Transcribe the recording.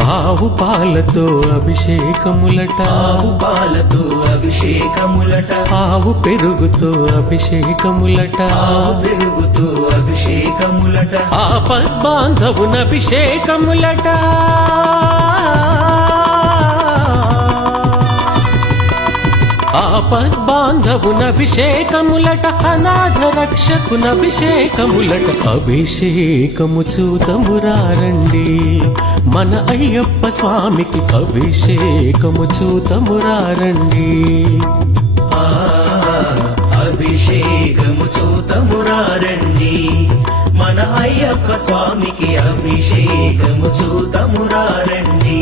ఆవు పాలతో అభిషేకములట, ఆవు పాలతో అభిషేకములట, ఆవు పెరుగుతో అభిషేకములట, ఆవు పెరుగుతో అభిషేకములట, ఆపద్బాంధవున అభిషేకములట, ఆపద్బాంధవున అభిషేకములట, అనాథ రక్షకున అభిషేకములట. అభిషేకము చూతమురారండి, మన అయ్యప్ప స్వామికి అభిషేకము చూతమురారండి. అభిషేకము చూతమురారండి, మన అయ్యప్ప స్వామికి అభిషేకము చూతమురారండి.